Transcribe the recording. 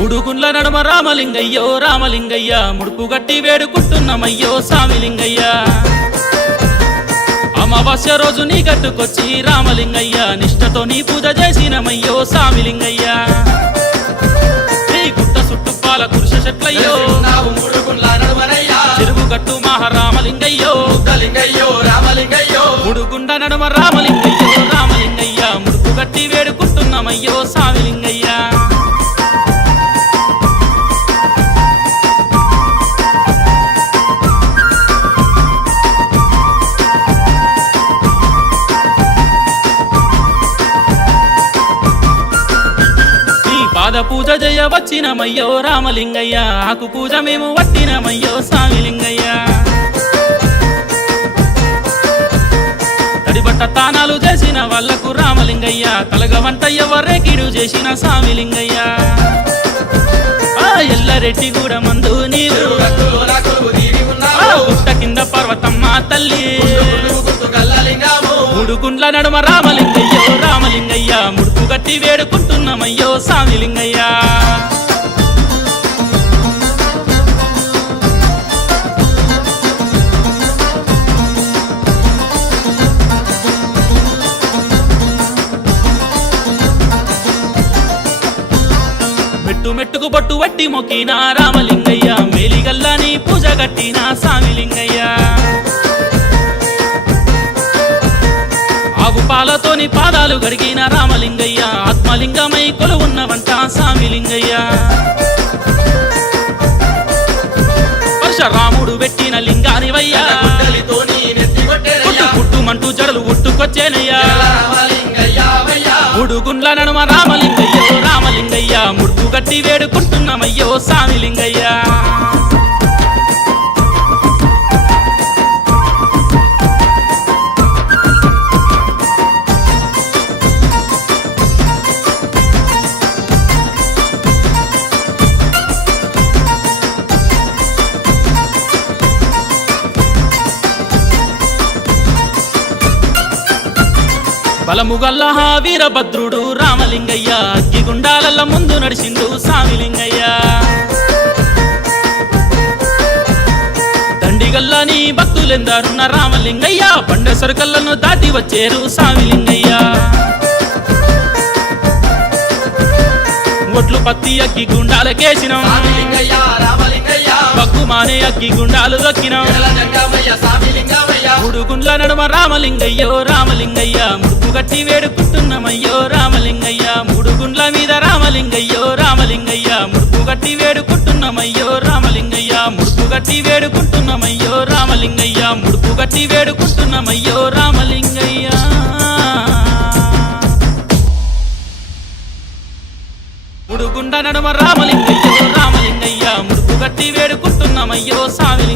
ముడుగుండ్ల నడుమ రామలింగయ్యో రామలింగయ్య ముడుపు గట్టి వేడుకుంటున్నామయ్యో సామిలింగయ్య అమావాస్య రోజు నీ గట్టుకొచ్చి రామలింగయ్య నిష్టతో నీ పూజ చేసినమయ్యో సామిలింగయ్య నీ గుట్ట చుట్టు పాల కురుష చెట్లయ్యో చెరువు గట్టు మహారామలింగయ్యో రామలింగయ్యో. ముడుగుండ నడుమ రామలింగయ్యో రామలింగయ్య ముడుపు గట్టి వేడుకుంటున్నామయ్యో సామిలింగయ్య పూజ జయ వచ్చినమయ్యో రామలింగయ్య. ఆకు పూజ మేము వట్టినమయ్యో సామిలింగయ్య తడిబట్ట తానాలు చేసిన వాళ్ళకు రామలింగయ్య. కలగ వంట ఎవరెకిడు చేసిన సామిలింగయ్య ఆ ఎల్లరెడ్డి కూడా మందు నీవు చెరువుగట్టులో కింద పర్వతమ్మ తల్లి. నువ్వు నడుమ రామలింగయ్యో రామలింగయ్య. ముడుపు గట్టి వేడుకుంటున్నామయ్యో సామిలింగయ్య. మెట్టు మెట్టుకు బొట్టు వట్టి మొక్కిన రామలింగయ్య. మేలిగల్లాని పూజ కట్టిన సామిలింగయ్య. పాలతోని పాదాలు గడిగిన రామలింగయ్య. ఆత్మలింగమై కొలువున్నవంట సామిలింగయ్య. పరశురాముడు పెట్టిన లింగానివయ్యా. పుట్టుమంటూ జడలు ఉట్టుకొచ్చేనయ్యా. ముడుగుండ్ల నడుమ రామలింగయ్యో రామలింగయ్య. ముడుపు గట్టి వేడుకుంటున్నామయ్యో సామిలింగయ్య. బలముగల్ల వీరభద్రుడు రామలింగయ్య. అగ్గిగుండాలల్ల ముందు నడిచిండు సామిలింగయ్య. దండిగల్లని భక్తులెందరున్న రామలింగయ్య. బండ సరుకల్లను దాటి వచ్చేరు సామిలింగయ్య. ఒట్లు పత్తి అగ్గి గుండాలకేసినాం రామలింగయ్య. రామలింగ మానే అగ్గి గుండాలు దొక్కినాం. జగల నడుమ రామలింగయ్యో రామలింగయ్య. ముడుపు గట్టి వేడుకుంటున్నామయ్యో రామలింగయ్య. ముడుగుండ్ల మీద రామలింగయ్యో రామలింగయ్య. ముడుపు గట్టి వేడుకుంటున్నామయ్యో రామలింగయ్య. ముడుపు గట్టి వేడుకుంటున్నామయ్యో రామలింగయ్య. ముడుపు గట్టి వేడుకుంటున్నామయ్యో రామలింగయ్య. ముడుగుండ నడుమ రామలింగయ్యో రామలింగయ్య. ముడుపు గట్టి వేడుకుంటున్నామయ్యో సామిలింగయ్య